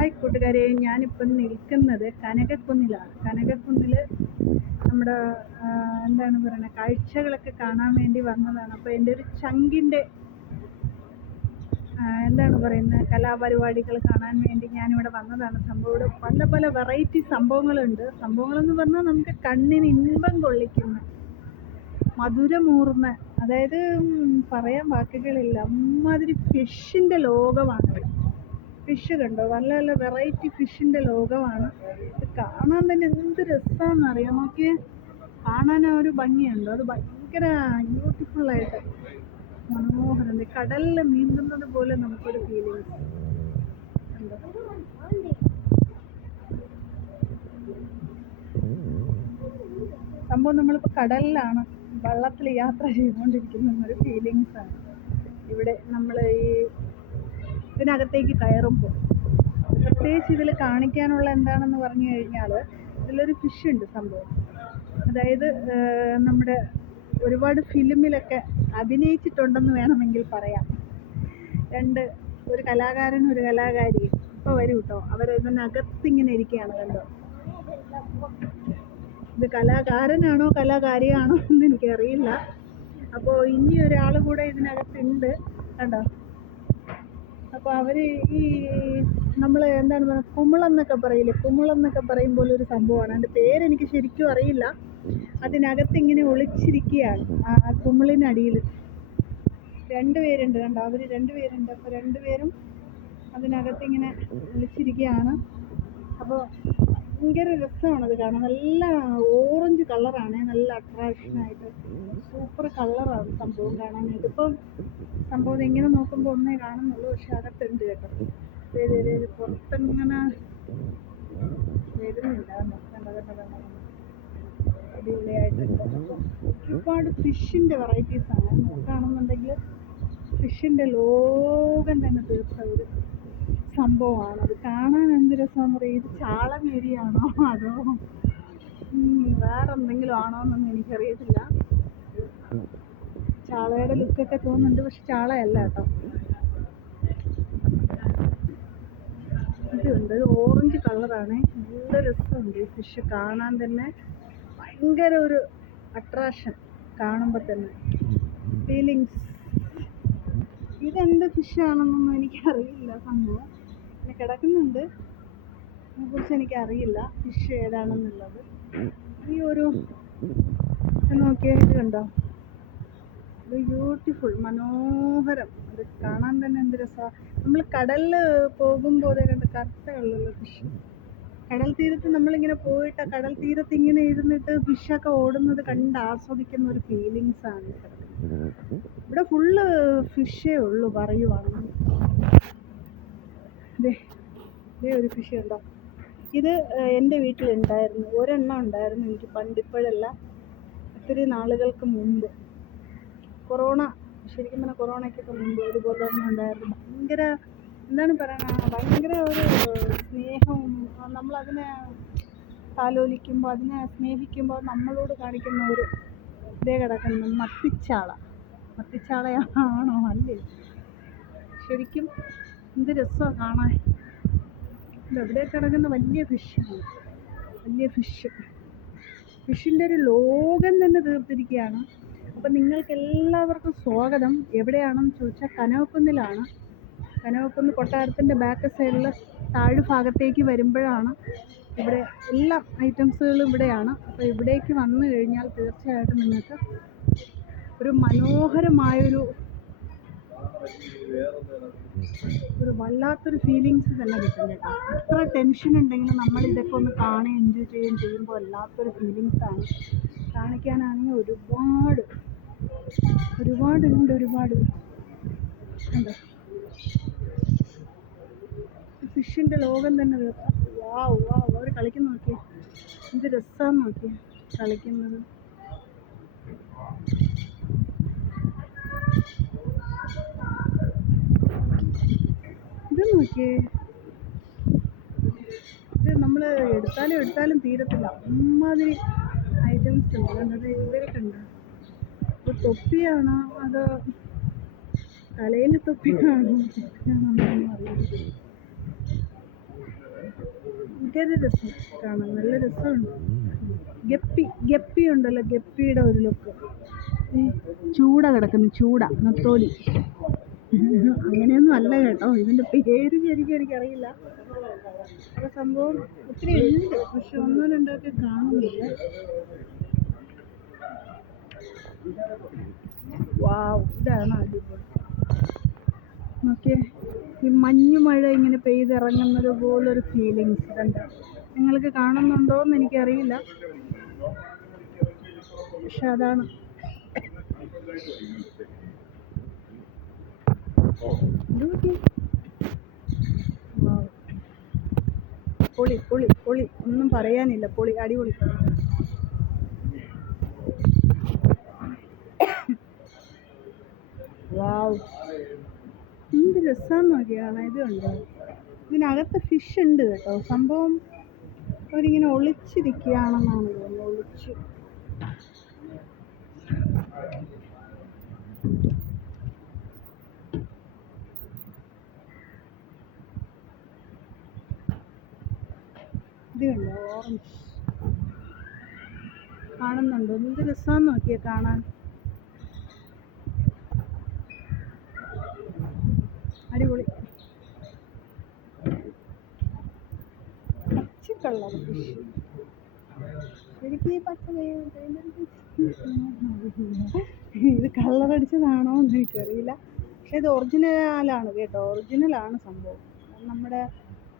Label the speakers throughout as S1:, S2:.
S1: Hi കൂട്ടുകാരെ ഞാനിപ്പം നിൽക്കുന്നത് കനകക്കുന്നിലാണ്. കനകക്കുന്നിൽ നമ്മുടെ എന്താണ് പറയുന്നത് കാഴ്ചകളൊക്കെ കാണാൻ വേണ്ടി വന്നതാണ്. അപ്പോൾ എന്റെ ഒരു ചങ്കിന്റെ എന്താണ് പറയുന്നത് കലാപരിപാടികൾ കാണാൻ വേണ്ടി ഞാനിവിടെ വന്നതാണ്. സംഭവം പല പല വെറൈറ്റി സംഭവങ്ങളുണ്ട്. സംഭവങ്ങളെന്ന് പറഞ്ഞാൽ നമുക്ക് കണ്ണിന് ഇൻപം കൊള്ളിക്കുന്ന മധുരമൂർന്ന അതായത് പറയാൻ വാക്കുകളില്ല അമ്മാതിരി ഫിഷിന്റെ ലോകമാണ്. ഫിഷ് കണ്ടോ നല്ല നല്ല വെറൈറ്റി ഫിഷിന്റെ ലോകമാണ്. കാണാൻ തന്നെ എന്ത് രസമാണെന്ന് അറിയാം. നോക്കിയേ കാണാൻ ആ ഒരു ഭംഗിയുണ്ടോ. അത് ഭയങ്കര ബ്യൂട്ടിഫുള്ളായിട്ട് മനോഹരം കടലിൽ നീന്തുന്നത് പോലെ നമുക്കൊരു ഫീലിംഗ് ഉണ്ടോ. സംഭവം നമ്മളിപ്പോൾ കടലിലാണ് വള്ളത്തിൽ യാത്ര ചെയ്തുകൊണ്ടിരിക്കുന്ന ഒരു ഫീലിങ്സാണ് ഇവിടെ നമ്മൾ ഈ ഇതിനകത്തേക്ക് കയറുമ്പോൾ പ്രത്യേകിച്ച് ഇതിൽ കാണിക്കാനുള്ള എന്താണെന്ന് പറഞ്ഞു കഴിഞ്ഞാൽ ഇതിലൊരു ഫിഷ് ഉണ്ട് സംഭവം. അതായത് നമ്മുടെ ഒരുപാട് ഫിലിമിലൊക്കെ അഭിനയിച്ചിട്ടുണ്ടെന്ന് വേണമെങ്കിൽ പറയാം. രണ്ട് ഒരു കലാകാരനും ഒരു കലാകാരിയും ഇപ്പോൾ വരും കേട്ടോ അവർ ഇതിനകത്തിങ്ങനെ ഇരിക്കുകയാണ് കണ്ടോ? ഇത് കലാകാരനാണോ കലാകാരിയാണോ എന്ന് എനിക്കറിയില്ല. അപ്പോൾ ഇനി ഒരാൾ കൂടെ ഇതിനകത്തുണ്ട്. കണ്ടോ? അപ്പോൾ അവർ ഈ നമ്മൾ എന്താണ് പറയുക കുമിളെന്നൊക്കെ പറയില്ലേ? കുമിളെന്നൊക്കെ പറയും പോലെ ഒരു സംഭവമാണ്. അതിന്റെ പേരെനിക്ക് ശരിക്കും അറിയില്ല. അതിനകത്ത് ഇങ്ങനെ ഒളിച്ചിരിക്കുകയാണ് ആ കുമിളിനടിയിൽ രണ്ടുപേരുണ്ട് കണ്ടോ? അവർ രണ്ടുപേരുണ്ട് അപ്പോൾ രണ്ടുപേരും അതിനകത്ത് ഇങ്ങനെ ഒളിച്ചിരിക്കുകയാണ്. അപ്പോൾ ഭയങ്കര രസമാണ് അത് കാണാൻ. നല്ല ഓറഞ്ച് കളറാണ്. നല്ല അട്രാക്ഷനായിട്ട് സൂപ്പർ കളറാണ് സംഭവം കാണാനായിട്ട്. ഇപ്പം സംഭവം ഇങ്ങനെ നോക്കുമ്പോൾ ഒന്നേ കാണുന്നുള്ളൂ. പക്ഷെ അകത്തുണ്ട് കേട്ടോ. പുറത്തെങ്ങനെ വരുന്നില്ല. അടിപൊളിയായിട്ടുണ്ട് ഒരുപാട് ഫിഷിന്റെ വെറൈറ്റീസാണ് നോക്കുകയാണെന്നുണ്ടെങ്കിൽ ഫിഷിന്റെ ലോകം തന്നെ തീർത്ത ഒരു സംഭവമാണ്. അത് കാണാൻ എന്ത് രസമാണെന്ന് പറയുക ഇത് ചാളമേരിയാണോ അതോ വേറെ എന്തെങ്കിലും ആണോ എന്നൊന്നും എനിക്കറിയത്തില്ല. ചാളയുടെ ലുക്കൊക്കെ തോന്നുന്നുണ്ട് പക്ഷെ ചാളയല്ല കേട്ടോ. ഇതുണ്ട് ഇത് ഓറഞ്ച് കളറാണ്. നല്ല രസമുണ്ട് ഈ ഫിഷ് കാണാൻ തന്നെ. ഭയങ്കര ഒരു അട്രാക്ഷൻ കാണുമ്പോൾ തന്നെ. ഫീലിങ്സ് ഇതെന്ത് ഫിഷാണെന്നൊന്നും എനിക്കറിയില്ല സംഭവം. പിന്നെ കിടക്കുന്നുണ്ട്. അതിനെക്കുറിച്ച് എനിക്കറിയില്ല. ഫിഷ് ഏതാണെന്നുള്ളത്. ഈ ഒരു ഇത് നോക്കിയേ ഇത് കണ്ടോ? ബ്യൂട്ടിഫുൾ മനോഹരം. അത് കാണാൻ തന്നെ എന്ത് രസമാണ് നമ്മൾ കടലിൽ പോകുമ്പോൾ കണ്ട് കറുത്ത കള്ളല്ലോ ഫിഷ് കടൽ തീരത്ത് നമ്മളിങ്ങനെ പോയിട്ട് കടൽ തീരത്ത് ഇങ്ങനെ ഇരുന്നിട്ട് ഫിഷൊക്കെ ഓടുന്നത് കണ്ട് ആസ്വദിക്കുന്ന ഒരു ഫീലിങ്സ് ആണ് ഈ ഇവിടെ ഫുള്ള് ഫിഷേ ഉള്ളൂ പറയുവാണെങ്കിൽ ദേ ഒരു ഫിഷ് ഉണ്ടോ ഇത് എന്റെ വീട്ടിലുണ്ടായിരുന്നു. ഒരെണ്ണം ഉണ്ടായിരുന്നു എനിക്ക് പണ്ട് ഇപ്പോഴല്ല. ഒത്തിരി നാളുകൾക്ക് മുമ്പ്. കൊറോണ ശരിക്കും പറഞ്ഞാൽ കൊറോണയ്ക്കൊക്കെ മുമ്പ് ഇതുപോലെ തന്നെ ഉണ്ടായിരുന്നു. ഭയങ്കര എന്താണ് പറയുന്നത് ഭയങ്കര ഒരു സ്നേഹവും നമ്മളതിനെ താലോലിക്കുമ്പോൾ അതിനെ സ്നേഹിക്കുമ്പോൾ നമ്മളോട് കാണിക്കുന്ന ഒരു ഇതേ കിടക്കുന്ന മത്തിച്ചാള. മത്തിച്ചാളയാണോ? അല്ലേ? ശരിക്കും എന്ത് രസമാണ് കാണാൻ. ഇത് എവിടെ കിടക്കുന്ന വലിയ ഫിഷാണ് വലിയ ഫിഷ് ഫിഷിന്റെ ഒരു ലോകം തന്നെ തീർത്തിരിക്കുകയാണ്. അപ്പം നിങ്ങൾക്ക് എല്ലാവർക്കും സ്വാഗതം. എവിടെയാണെന്ന് ചോദിച്ചാൽ കനവക്കുന്നിലാണ് കനവക്കുന്ന് കൊട്ടാരത്തിന്റെ ബാക്ക് സൈഡിൽ താഴ് ഭാഗത്തേക്ക് വരുമ്പോഴാണ് ഇവിടെ എല്ലാ ഐറ്റംസുകളും ഇവിടെയാണ്. അപ്പോൾ ഇവിടേക്ക് വന്നു കഴിഞ്ഞാൽ തീർച്ചയായിട്ടും നിങ്ങൾക്ക് ഒരു മനോഹരമായൊരു ഒരു വല്ലാത്തൊരു ഫീലിങ്സ് തന്നെ കിട്ടും കേട്ടോ. എത്ര ടെൻഷൻ ഉണ്ടെങ്കിലും നമ്മൾ ഇതൊക്കെ ഒന്ന് കാണുകയും എൻജോയ് ചെയ്യുകയും ചെയ്യുമ്പോൾ വല്ലാത്തൊരു ഫീലിങ്സ് ആണ്. കാണിക്കാനാണെങ്കിൽ ഒരുപാട് ഒരുപാടുണ്ട് ഒരുപാട്. ഉണ്ട് ഫിഷിന്റെ ലോകം തന്നെ വാ വാവ് അവർ കളിക്കുന്ന നോക്കിയേ. എന്ത് രസമാണ് നോക്കിയേ. കളിക്കുന്നത്. നോക്കിയേ. ഇത് നമ്മൾ എടുത്താലും എടുത്താലും തീരത്തില്ല. അമ്മാതിരി ഐറ്റംസ് ഉണ്ട് കണ്ടത് ഇവരൊക്കെ ഉണ്ട് ഇത് തൊപ്പിയാണോ? അതോ തലയിൽ തൊപ്പിയാണോ? ഭയങ്കര രസം നല്ല രസമുണ്ട്. ഗപ്പി ഗപ്പി ഉണ്ടല്ലോ ഗപ്പിയുടെ ഒരു ലുക്ക് ചൂട കിടക്കുന്നു ചൂട നത്തോലി. അങ്ങനെയൊന്നും അല്ല കേട്ടോ. ഇതിന്റെ പേര് ശരിക്കും എനിക്കറിയില്ല. സംഭവം ഒത്തിരി ഉണ്ട്. പക്ഷെ ഒന്നോ രണ്ടോ കാണുന്നില്ല. വാവ് ഇതാണ് അടിപൊളി. നോക്കിയേ ഈ മഞ്ഞു മഴ ഇങ്ങനെ പെയ്തിറങ്ങുന്നത് പോലൊരു ഫീലിങ്സ് കണ്ട്? നിങ്ങൾക്ക് കാണുന്നുണ്ടോ എന്ന് എനിക്കറിയില്ല. പക്ഷെ അതാണ്. പൊളി പൊളി പൊളി. ഒന്നും പറയാനില്ല. പൊളി അടിപൊളി. എന്ത് രസമാണെന്ന് നോക്കിയാണ് ഇത് കണ്ടോ? ഇതിനകത്ത് ഫിഷ് ഉണ്ട് കേട്ടോ. സംഭവം അവരിങ്ങനെ ഒളിച്ചിരിക്കുകയാണെന്നാണ് തോന്നുന്നത്. ഒളിച്ച്. ഇത് കണ്ടോ ഓറഞ്ച് കാണുന്നുണ്ടോ? എന്ത് രസമാണെന്ന് നോക്കിയേ കാണാൻ. അടിപൊളി. പച്ച കളർ ഫിഷ് ശരിക്കും ഈ പച്ച ഇത് കളറടിച്ചതാണോ എന്ന് എനിക്കറിയില്ല. പക്ഷെ ഇത് ഒറിജിനലാണ് കേട്ടോ. ഒറിജിനലാണ് സംഭവം. നമ്മുടെ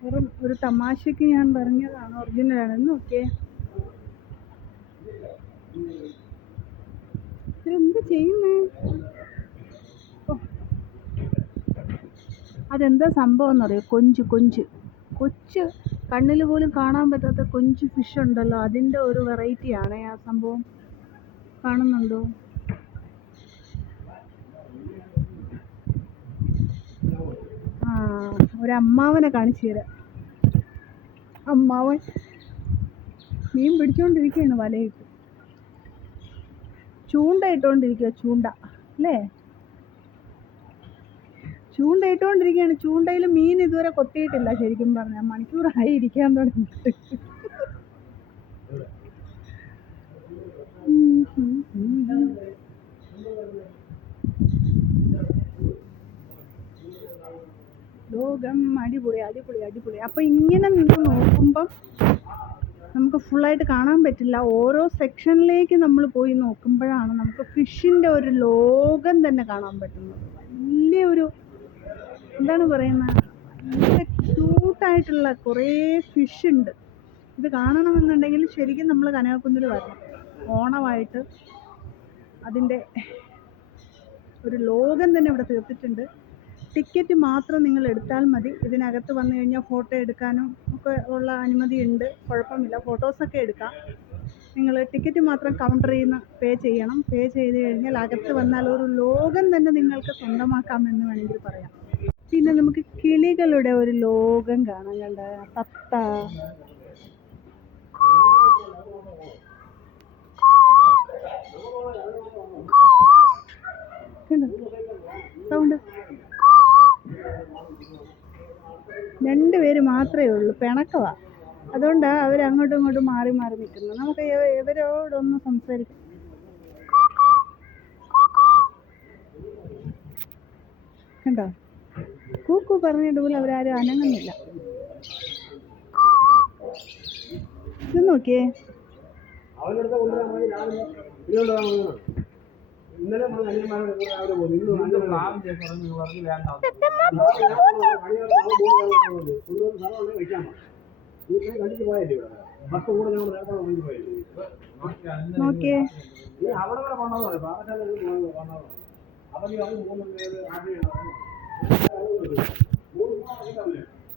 S1: വെറും ഒരു തമാശയ്ക്ക് ഞാൻ പറഞ്ഞതാണ്? ഒറിജിനലാണെന്ന് ഓക്കെ ഇതെന്ത് ചെയ്യുന്നേ? അതെന്താ സംഭവം എന്നറിയോ കൊഞ്ച് കൊഞ്ച്. കൊച്ച് കണ്ണിൽ പോലും കാണാൻ പറ്റാത്ത കൊഞ്ച് ഫിഷ് ഉണ്ടല്ലോ. അതിന്റെ ഒരു വെറൈറ്റിയാണ് ആ സംഭവം. കാണുന്നുണ്ടോ ആ ഒരു അമ്മാവനെ കാണിച്ചു തരാം. അമ്മാവൻ മീൻ പിടിച്ചുകൊണ്ടിരിക്കുകയാണ് വലയിട്ട്. ചൂണ്ട ഇട്ടുകൊണ്ടിരിക്കുക ചൂണ്ട അല്ലേ? ചൂണ്ട ഇട്ടുകൊണ്ടിരിക്കുകയാണ് ചൂണ്ടയിൽ മീൻ ഇതുവരെ കൊത്തിയിട്ടില്ല ശരിക്കും പറഞ്ഞാൽ മണിക്കൂറായി ഇരിക്കാൻ തുടങ്ങിയിട്ട്. ലോകം അടിപൊളി അടിപൊളി അടിപൊളി. അപ്പോൾ ഇങ്ങനെ നിങ്ങൾ നോക്കുമ്പം നമുക്ക് ഫുള്ളായിട്ട് കാണാൻ പറ്റില്ല. ഓരോ സെക്ഷനിലേക്ക് നമ്മൾ പോയി നോക്കുമ്പോഴാണ് നമുക്ക് ഫിഷിന്റെ ഒരു ലോകം തന്നെ കാണാൻ പറ്റുന്നത്. വലിയ ഒരു എന്താണ് പറയുന്നത് നല്ല ക്യൂട്ടായിട്ടുള്ള കുറേ ഫിഷ് ഉണ്ട്. ഇത് കാണണമെന്നുണ്ടെങ്കിൽ ശരിക്കും നമ്മൾ കനകക്കുന്നിൽ വരണം. ഓണമായിട്ട് അതിന്റെ ഒരു ലോകം തന്നെ ഇവിടെ തീർത്തിട്ടുണ്ട്. ടിക്കറ്റ് മാത്രം നിങ്ങൾ എടുത്താൽ മതി. ഇതിനകത്ത് വന്നു കഴിഞ്ഞാൽ ഫോട്ടോ എടുക്കാനും ഒക്കെ ഉള്ള അനുമതി ഉണ്ട്. കുഴപ്പമില്ല. ഫോട്ടോസൊക്കെ എടുക്കാം. നിങ്ങൾ ടിക്കറ്റ് മാത്രം കൗണ്ടറിൽ നിന്ന് പേ ചെയ്യണം. പേ ചെയ്ത് കഴിഞ്ഞാൽ അകത്ത് വന്നാൽ ഒരു ലോകം തന്നെ നിങ്ങൾക്ക് സ്വന്തമാക്കാമെന്ന് വേണമെങ്കിൽ പറയാം. പിന്നെ നമുക്ക് കിളികളുടെ ഒരു ലോകം കാണാൻ കണ്ട? തത്ത. സൗണ്ട് രണ്ട് പേര് മാത്രമേ ഉള്ളൂ. പിണക്കവാ. അതുകൊണ്ടാണ് അവർ അങ്ങോട്ടും ഇങ്ങോട്ടും മാറി മാറി നിൽക്കുന്നത്. നമുക്ക് ഇവ- ഇവരോടൊന്ന് സംസാരിക്കാം. കണ്ടോ? കൂക്കു പറഞ്ഞിട്ട് പോലും അവരാരും അനങ്ങുന്നില്ല. ഇത് നോക്കിയേ.
S2: അവനടുത്ത് കൊണ്ടുവരാൻ മതി. ഇന്നലെ നമ്മൾ കൂടെ രാവിലെ ഇന്ന്
S3: പ്ലാൻ ചെയ്ത് പറഞ്ഞു പറഞ്ഞു വേണ്ട
S2: മൂന്ന് കൊണ്ടുവന്ന് സ്ഥലം ഉണ്ടെങ്കിൽ വെക്കാൻ പറ. ഈ ഇത്രയും കണ്ടിട്ട് പോയല്ലേ ഇവിടെ ബസ് കൂടെ ഞങ്ങൾ നേരത്തെ കൊണ്ടു പോയല്ലേ
S1: നോക്കിയേ
S2: ഈ അവിടെ വരെ കൊണ്ടുവന്നു പറയും പാലക്കാട് കൊണ്ടുവന്നു അപ്പൊ നീ അത് മൂന്ന് പേര് ആദ്യം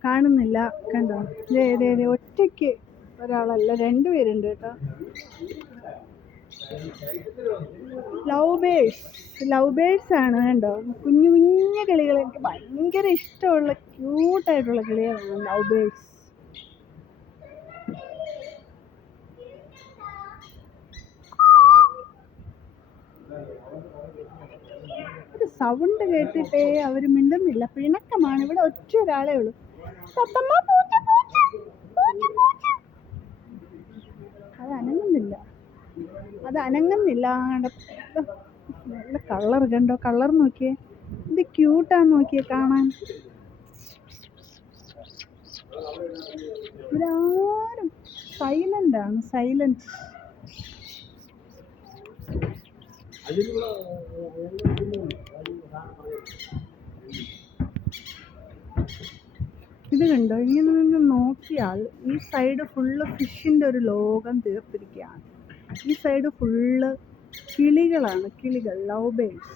S1: കാണുന്നില്ല കണ്ടോ ദേ ദേ ദേ ഒറ്റയ്ക്ക് ഒരാളല്ല രണ്ടുപേരുണ്ട് കേട്ടോ ലവ് ബേഴ്സ് ലവ് ബേഴ്സ് ആണ് കണ്ടോ? കുഞ്ഞു കുഞ്ഞു കിളികൾ എനിക്ക് ഭയങ്കര ഇഷ്ടമുള്ള ക്യൂട്ടായിട്ടുള്ള കിളികളാണ് ലവ് ബേഴ്സ് സൗണ്ട് കേട്ടിട്ടേ അവർ മിണ്ടുന്നില്ല. പിണക്കമാണ്. ഇവിടെ ഒറ്റ ഒരാളേ ഉള്ളൂ അനങ്ങുന്നില്ല അത് അനങ്ങുന്നില്ല. ആടെ നല്ല കളർ കണ്ടോ? കളർ നോക്കിയേ. ഇത് ക്യൂട്ടാന്ന് നോക്കിയേ കാണാൻ. ഇവരാരും സൈലന്റ് ആണ്. സൈലന്റ് ഇത് കണ്ടോ? ഇങ്ങനെ നിന്ന് നോക്കിയാൽ ഈ സൈഡ് ഫുള്ള് ഫിഷിന്റെ ഒരു ലോകം തീർത്തിരിക്കുകയാണ്. ഈ സൈഡ് ഫുള്ള് കിളികളാണ് കിളികൾ ലവ് ബേഴ്സ്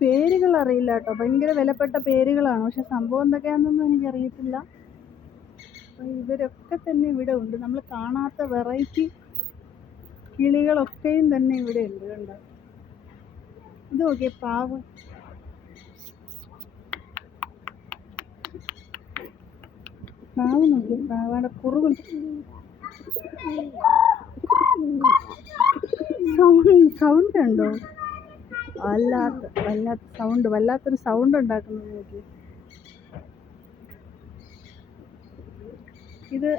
S1: പേരുകൾ അറിയില്ല കേട്ടോ. ഭയങ്കര വിലപ്പെട്ട പേരുകളാണ്. പക്ഷെ സംഭവം എന്തൊക്കെയാണെന്നൊന്നും എനിക്കറിയത്തില്ല. അപ്പം ഇവരൊക്കെ തന്നെ ഇവിടെ ഉണ്ട്. നമ്മൾ കാണാത്ത വെറൈറ്റി കിളികളൊക്കെയും തന്നെ ഇവിടെ ഉണ്ട് കണ്ടോ? ഇത് നോക്കിയേ പാവ പാവ് നോക്കി പാവാടെ കുറുകും. സൗണ്ട് സൗണ്ട് ഉണ്ടോ? വല്ലാത്ത വല്ലാത്ത സൗണ്ട് വല്ലാത്തൊരു സൗണ്ട് ഉണ്ടാക്കുന്നത് നോക്കി ഇത്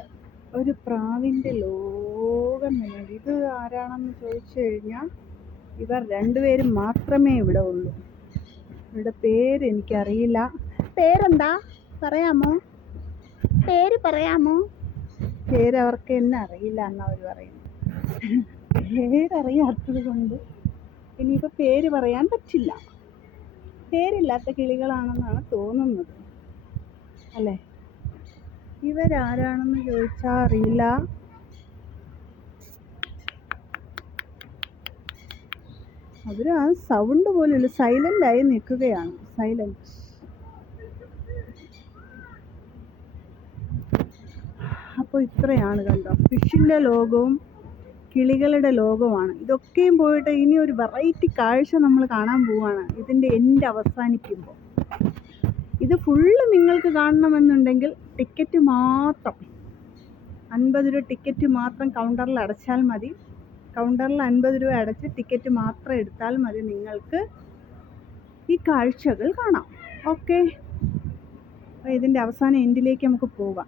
S1: ഒരു പ്രാവിന്റെ ലോകം തന്നെയാണ്. ഇത് ആരാണെന്ന് ചോദിച്ചു കഴിഞ്ഞാൽ ഇവർ രണ്ടുപേരും മാത്രമേ ഇവിടെ ഉള്ളൂ. ഇവരുടെ പേര് എനിക്കറിയില്ല. പേരെന്താ? പറയാമോ? പേര് പറയാമോ? പേര് അവർക്ക് എന്നെ അറിയില്ല എന്നാ പറയുന്നു പേരറിയാത്തത് കൊണ്ട് ഇനിയിപ്പോൾ പേര് പറയാൻ പറ്റില്ല. പേരില്ലാത്ത കിളികളാണെന്നാണ് തോന്നുന്നത്. അല്ലേ? ഇവരാരാണെന്ന് ചോദിച്ചാൽ അറിയില്ല. അവർ ആ സൗണ്ട് പോലുമില്ല സൈലന്റായി നിൽക്കുകയാണ്. സൈലന്റ് അപ്പോൾ ഇത്രയാണ് കണ്ടോ. ഫിഷിന്റെ ലോകവും കിളികളുടെ ലോകമാണ്. ഇതൊക്കെയും പോയിട്ട് ഇനി ഒരു വെറൈറ്റി കാഴ്ച നമ്മൾ കാണാൻ പോവാണ് ഇതിന്റെ എൻഡ് അവസാനിക്കുമ്പോൾ. ഇത് ഫുള്ള് നിങ്ങൾക്ക് കാണണമെന്നുണ്ടെങ്കിൽ ടിക്കറ്റ് മാത്രം. അൻപത് രൂപ ടിക്കറ്റ് മാത്രം കൗണ്ടറിൽ അടച്ചാൽ മതി. കൗണ്ടറിൽ അൻപത് രൂപ അടച്ച് ടിക്കറ്റ് മാത്രം എടുത്താൽ മതി. നിങ്ങൾക്ക് ഈ കാഴ്ചകൾ കാണാം. ഓക്കെ ഇതിന്റെ അവസാന എൻഡിലേക്ക് നമുക്ക് പോവാം